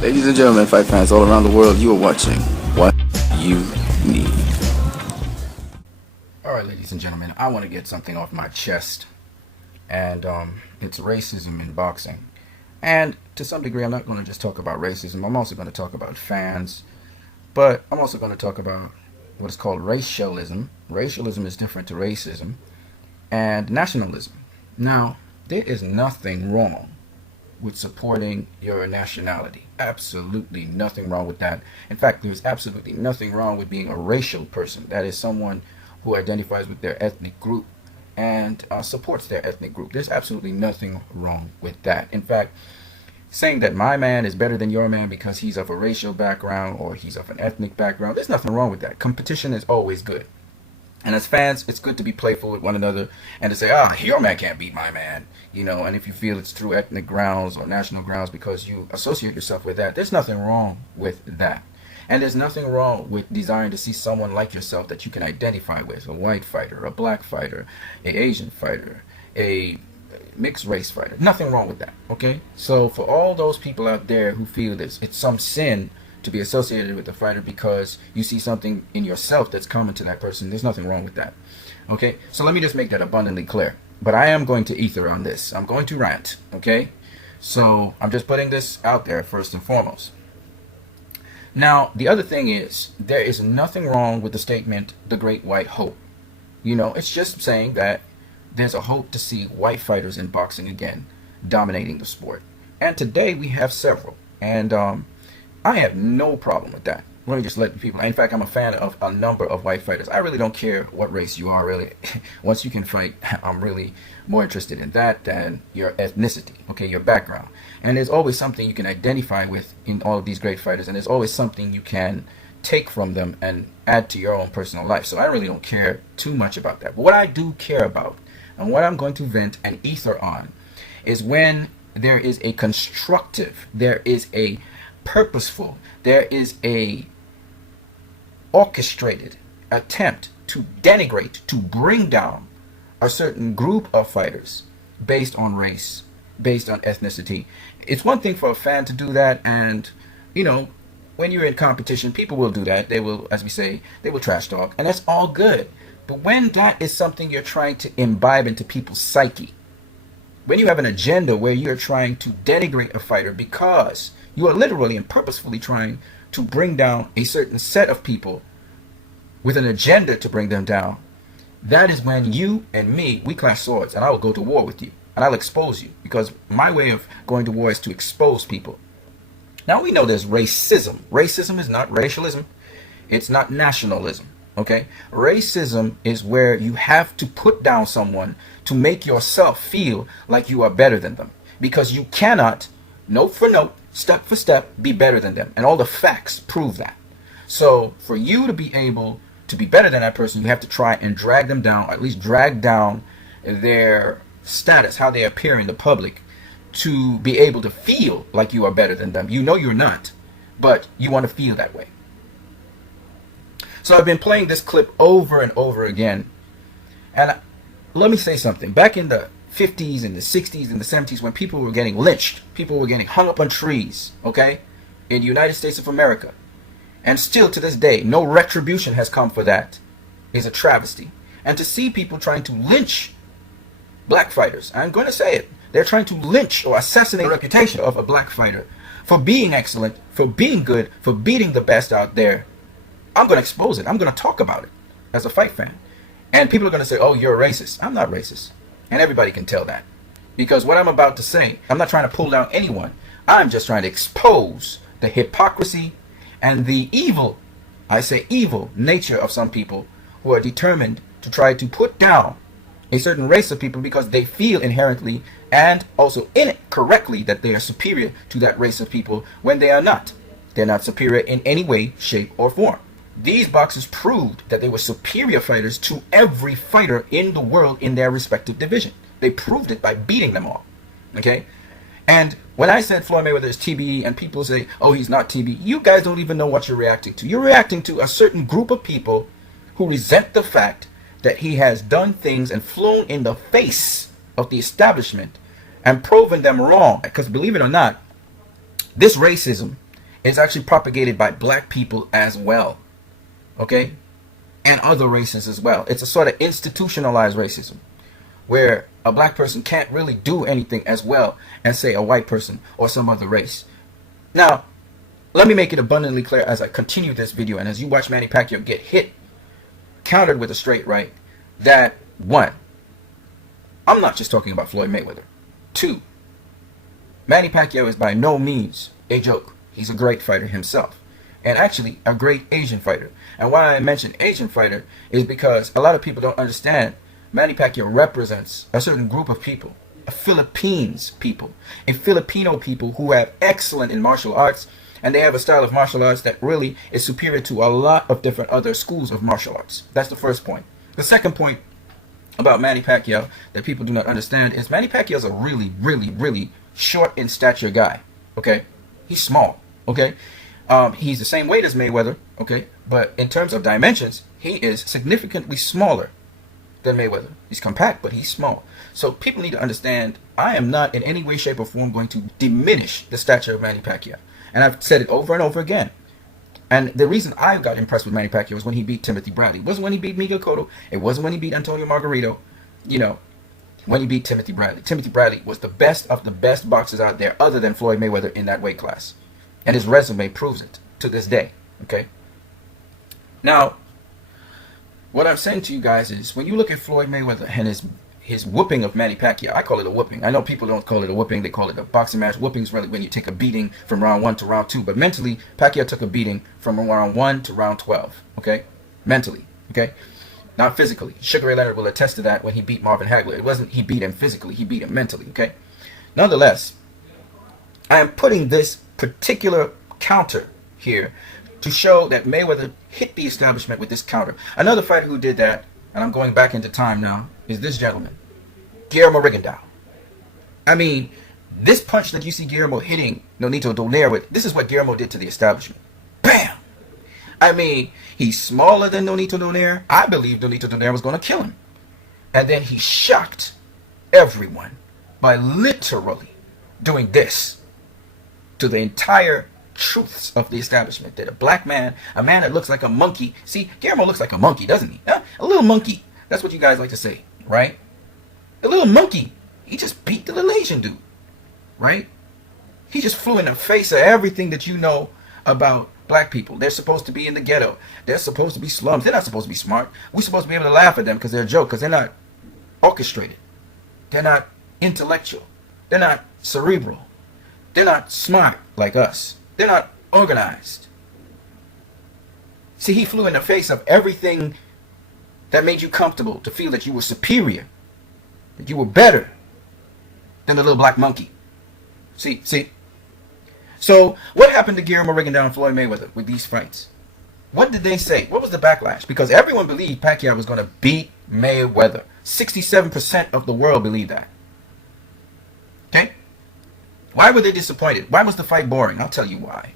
Ladies and gentlemen, fight fans all around the world, you are watching What You Need. Alright, ladies and gentlemen, I want to get something off my chest, and it's racism in boxing. And to some degree, I'm not going to just talk about racism, I'm also going to talk about fans, but I'm also going to talk about what is called racialism. Racialism is different to racism, and nationalism. Now, there is nothing wrong with supporting your nationality. Absolutely nothing wrong with that. In fact, there's absolutely nothing wrong with being a racial person. That is someone who identifies with their ethnic group and supports their ethnic group. There's absolutely nothing wrong with that. In fact, saying that my man is better than your man because he's of a racial background or he's of an ethnic background, there's nothing wrong with that. Competition is always good. And as fans, it's good to be playful with one another and to say, your man can't beat my man. And if you feel it's through ethnic grounds or national grounds because you associate yourself with that, there's nothing wrong with that. And there's nothing wrong with desiring to see someone like yourself that you can identify with, a white fighter, a black fighter, an Asian fighter, a mixed race fighter. Nothing wrong with that, okay? So for all those people out there who feel this, it's some sin to be associated with a fighter because you see something in yourself that's common to that person. There's nothing wrong with that. Okay, so let me just make that abundantly clear. But I am going to ether on this. I'm going to rant. Okay, so I'm just putting this out there first and foremost. Now, the other thing is, there is nothing wrong with the statement, the great white hope. It's just saying that there's a hope to see white fighters in boxing again, dominating the sport. And today we have several. And I have no problem with that. Let me just let people. In fact, I'm a fan of a number of white fighters. I really don't care what race you are, really. Once you can fight, I'm really more interested in that than your ethnicity, okay, your background. And there's always something you can identify with in all of these great fighters, and there's always something you can take from them and add to your own personal life. So I really don't care too much about that. But what I do care about, and what I'm going to vent and ether on, is when there is a constructive, there is a purposeful, there is a orchestrated attempt to denigrate, to bring down a certain group of fighters based on race, based on ethnicity. It's one thing for a fan to do that, and when you're in competition, people will do that. They will, as we say, they will trash talk, and that's all good. But when that is something you're trying to imbibe into people's psyche, when you have an agenda where you're trying to denigrate a fighter because you are literally and purposefully trying to bring down a certain set of people with an agenda to bring them down, that is when you and me, we clash swords, and I will go to war with you, and I'll expose you, because my way of going to war is to expose people. Now, we know there's racism. Racism is not racialism. It's not nationalism, okay? Racism is where you have to put down someone to make yourself feel like you are better than them, because you cannot, note for note, step for step, be better than them. And all the facts prove that. So for you to be able to be better than that person, you have to try and drag them down, or at least drag down their status, how they appear in the public, to be able to feel like you are better than them. You know you're not, but you want to feel that way. So I've been playing this clip over and over again. And let me say something. Back in the 50s and the 60s and the 70s, when people were getting lynched, people were getting hung up on trees, okay, in the United States of America, and still to this day no retribution has come for that, is a travesty. And to see people trying to lynch black fighters, I'm going to say it, they're trying to lynch or assassinate the reputation of a black fighter for being excellent, for being good, for beating the best out there. I'm going to expose it. I'm going to talk about it as a fight fan. And people are going to say, oh, you're a racist. I'm not racist. And everybody can tell that. Because what I'm about to say, I'm not trying to pull down anyone. I'm just trying to expose the hypocrisy and the evil, I say evil, nature of some people who are determined to try to put down a certain race of people because they feel inherently and also incorrectly that they are superior to that race of people when they are not. They're not superior in any way, shape, or form. These boxers proved that they were superior fighters to every fighter in the world in their respective division. They proved it by beating them all. Okay? And when I said Floyd Mayweather is TBE and people say, oh, he's not TBE, you guys don't even know what you're reacting to. You're reacting to a certain group of people who resent the fact that he has done things and flown in the face of the establishment and proven them wrong. Because believe it or not, this racism It's actually propagated by black people as well, okay? And other races as well. It's a sort of institutionalized racism where a black person can't really do anything as well as, say, a white person or some other race. Now, let me make it abundantly clear as I continue this video and as you watch Manny Pacquiao get hit, countered with a straight right, that one, I'm not just talking about Floyd Mayweather. Two, Manny Pacquiao is by no means a joke. He's a great fighter himself, and actually a great Asian fighter. And why I mention Asian fighter is because a lot of people don't understand Manny Pacquiao represents a certain group of people, a Philippines people, a Filipino people who have excellent in martial arts, and they have a style of martial arts that really is superior to a lot of different other schools of martial arts. That's the first point. The second point about Manny Pacquiao that people do not understand is Manny Pacquiao is a really, really, really short in stature guy. Okay, he's small. Okay, he's the same weight as Mayweather. Okay, but in terms of dimensions, he is significantly smaller than Mayweather. He's compact, but he's small. So people need to understand, I am not in any way, shape, or form going to diminish the stature of Manny Pacquiao. And I've said it over and over again. And the reason I got impressed with Manny Pacquiao was when he beat Timothy Bradley. It wasn't when he beat Miguel Cotto. It wasn't when he beat Antonio Margarito. You know, when he beat Timothy Bradley. Timothy Bradley was the best of the best boxers out there other than Floyd Mayweather in that weight class. And his resume proves it to this day. Okay? Now, what I'm saying to you guys is, when you look at Floyd Mayweather and his whooping of Manny Pacquiao, I call it a whooping. I know people don't call it a whooping, they call it a boxing match. Whooping is really when you take a beating from round 1 to round 2. But mentally, Pacquiao took a beating from round 1 to round 12. Okay? Mentally. Okay? Not physically. Sugar Ray Leonard will attest to that when he beat Marvin Hagler. It wasn't he beat him physically, he beat him mentally. Okay? Nonetheless, I am putting this particular counter here to show that Mayweather hit the establishment with this counter. Another fighter who did that, and I'm going back into time now, is this gentleman, Guillermo Rigondeaux. I mean, this punch that you see Guillermo hitting Nonito Donaire with, this is what Guillermo did to the establishment. Bam! I mean, he's smaller than Nonito Donaire. I believe Nonito Donaire was going to kill him. And then he shocked everyone by literally doing this to the entire truths of the establishment. That a black man, a man that looks like a monkey. See, Guillermo looks like a monkey, doesn't he? Huh? A little monkey. That's what you guys like to say, right? A little monkey. He just beat the little Asian dude, right? He just flew in the face of everything that you know about black people. They're supposed to be in the ghetto. They're supposed to be slums. They're not supposed to be smart. We're supposed to be able to laugh at them because they're a joke, because they're not orchestrated. They're not intellectual. They're not cerebral. They're not smart like us. They're not organized. See, he flew in the face of everything that made you comfortable, to feel that you were superior, that you were better than the little black monkey. See? So, what happened to Guillermo Rigondeaux and Floyd Mayweather with these fights? What did they say? What was the backlash? Because everyone believed Pacquiao was going to beat Mayweather. 67% of the world believed that. Okay? Why were they disappointed? Why was the fight boring? I'll tell you why.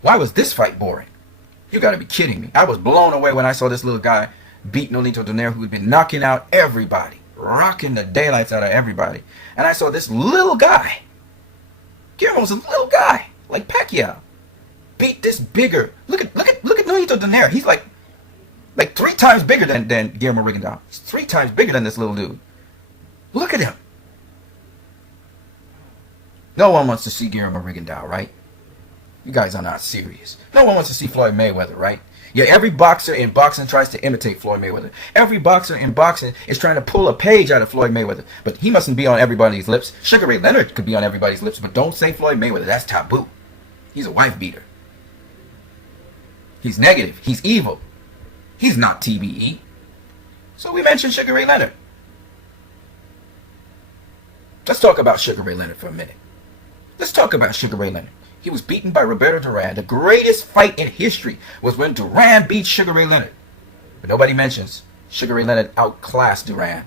Why was this fight boring? You gotta be kidding me. I was blown away when I saw this little guy beat Nonito Donaire, who had been knocking out everybody, rocking the daylights out of everybody. And I saw this little guy, Guillermo's a little guy, like Pacquiao, beat this bigger. Look at Nonito Donaire. He's like 3 times bigger than Guillermo Rigondeaux. He's 3 times bigger than this little dude. Look at him. No one wants to see Guillermo Rigondeaux, right? You guys are not serious. No one wants to see Floyd Mayweather, right? Yeah, every boxer in boxing tries to imitate Floyd Mayweather. Every boxer in boxing is trying to pull a page out of Floyd Mayweather. But he mustn't be on everybody's lips. Sugar Ray Leonard could be on everybody's lips, but don't say Floyd Mayweather. That's taboo. He's a wife beater. He's negative. He's evil. He's not TBE. So we mentioned Sugar Ray Leonard. Let's talk about Sugar Ray Leonard for a minute. Let's talk about Sugar Ray Leonard. He was beaten by Roberto Duran. The greatest fight in history was when Duran beat Sugar Ray Leonard. But nobody mentions Sugar Ray Leonard outclassed Duran,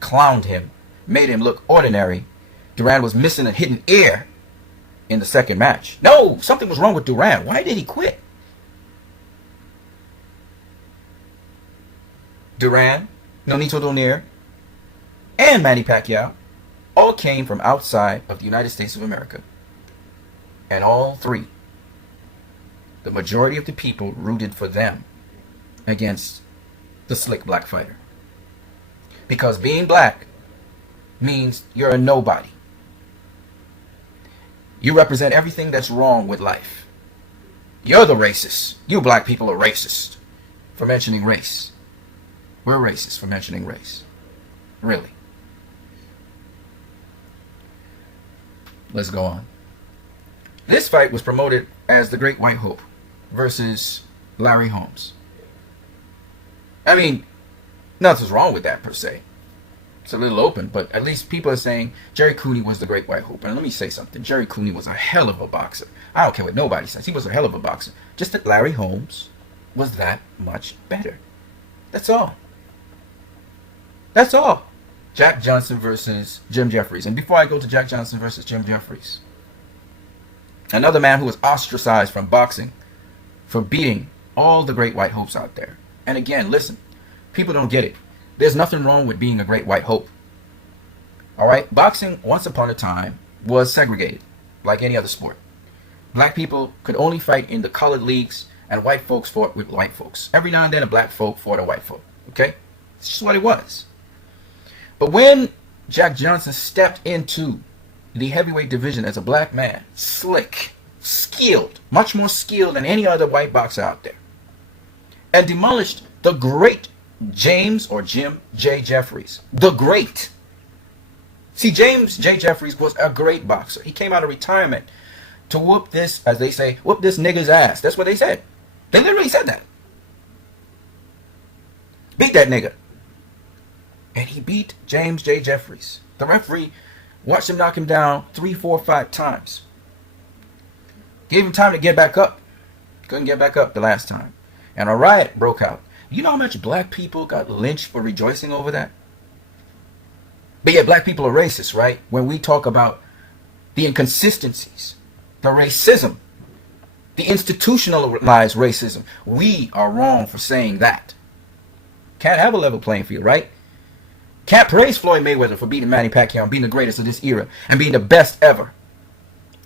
clowned him, made him look ordinary. Duran was missing a hidden ear in the second match. No, something was wrong with Duran. Why did he quit? Duran, Nonito Donaire, and Manny Pacquiao all came from outside of the United States of America. And all 3 the majority of the people rooted for them against the slick black fighter. Because being black means you're a nobody. You represent everything that's wrong with life. You're the racist. You black people are racist for mentioning race. We're racist for mentioning race. Really. Let's go on. This fight was promoted as the Great White Hope versus Larry Holmes. I mean, nothing's wrong with that per se. It's a little open, but at least people are saying Jerry Cooney was the Great White Hope. And let me say something. Jerry Cooney was a hell of a boxer. I don't care what nobody says. He was a hell of a boxer. Just that Larry Holmes was that much better. That's all. That's all. Jack Johnson versus Jim Jeffries. And before I go to Jack Johnson versus Jim Jeffries, another man who was ostracized from boxing for beating all the Great White Hopes out there. And again, listen, people don't get it. There's nothing wrong with being a Great White Hope. All right? Boxing, once upon a time, was segregated, like any other sport. Black people could only fight in the colored leagues, and white folks fought with white folks. Every now and then, a black folk fought a white folk. Okay? It's just what it was. But when Jack Johnson stepped into the heavyweight division as a black man, slick, skilled, much more skilled than any other white boxer out there, and demolished the great James or Jim J. Jeffries. The great. See, James J. Jeffries was a great boxer. He came out of retirement to whoop this, as they say, whoop this nigga's ass. That's what they said. They literally said that. Beat that nigga. And he beat James J. Jeffries. The referee watched him knock him down 3, 4, 5 times. Gave him time to get back up. Couldn't get back up the last time. And a riot broke out. You know how much black people got lynched for rejoicing over that? But yet black people are racist, right? When we talk about the inconsistencies, the racism, the institutionalized racism, we are wrong for saying that. Can't have a level playing field, right? Can't praise Floyd Mayweather for beating Manny Pacquiao and being the greatest of this era and being the best ever.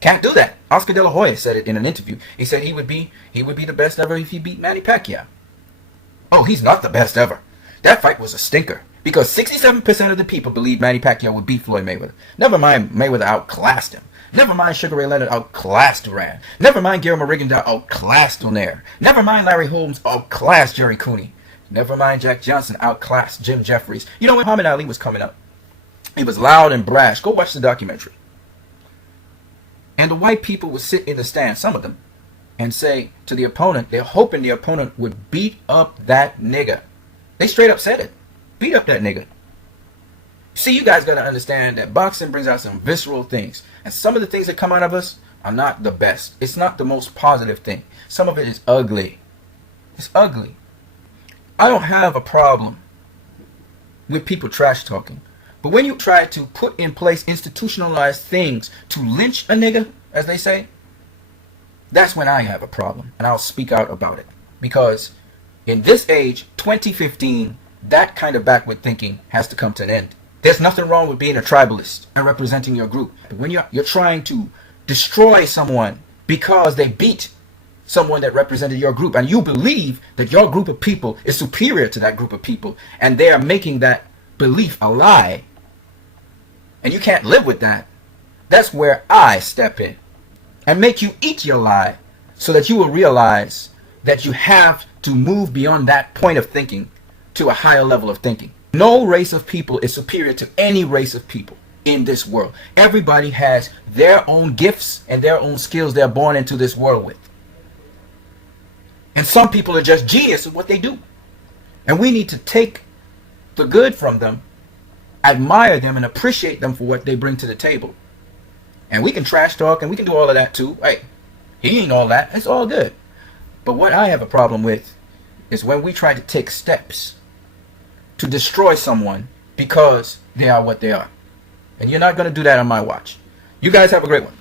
Can't do that. Oscar De La Hoya said it in an interview. He said he would be the best ever if he beat Manny Pacquiao. Oh, he's not the best ever. That fight was a stinker because 67% of the people believed Manny Pacquiao would beat Floyd Mayweather. Never mind Mayweather outclassed him. Never mind Sugar Ray Leonard outclassed Rant. Never mind Guillermo Rigondeaux outclassed Donaire. Never mind Larry Holmes outclassed Jerry Cooney. Never mind Jack Johnson outclassed Jim Jeffries. You know when Muhammad Ali was coming up, he was loud and brash. Go watch the documentary. And the white people would sit in the stand, some of them, and say to the opponent, they're hoping the opponent would beat up that nigga. They straight up said it. Beat up that nigga. See, you guys got to understand that boxing brings out some visceral things. And some of the things that come out of us are not the best. It's not the most positive thing. Some of it is ugly. It's ugly. I don't have a problem with people trash talking. But when you try to put in place institutionalized things to lynch a nigga, as they say, that's when I have a problem. And I'll speak out about it. Because in this age, 2015, that kind of backward thinking has to come to an end. There's nothing wrong with being a tribalist and representing your group. But when you're trying to destroy someone because they beat someone that represented your group, and you believe that your group of people is superior to that group of people, and they are making that belief a lie, and you can't live with that, that's where I step in and make you eat your lie so that you will realize that you have to move beyond that point of thinking to a higher level of thinking. No race of people is superior to any race of people in this world. Everybody has their own gifts and their own skills they're born into this world with. And some people are just genius at what they do. And we need to take the good from them, admire them, and appreciate them for what they bring to the table. And we can trash talk and we can do all of that too. Hey, he ain't all that. It's all good. But what I have a problem with is when we try to take steps to destroy someone because they are what they are. And you're not going to do that on my watch. You guys have a great one.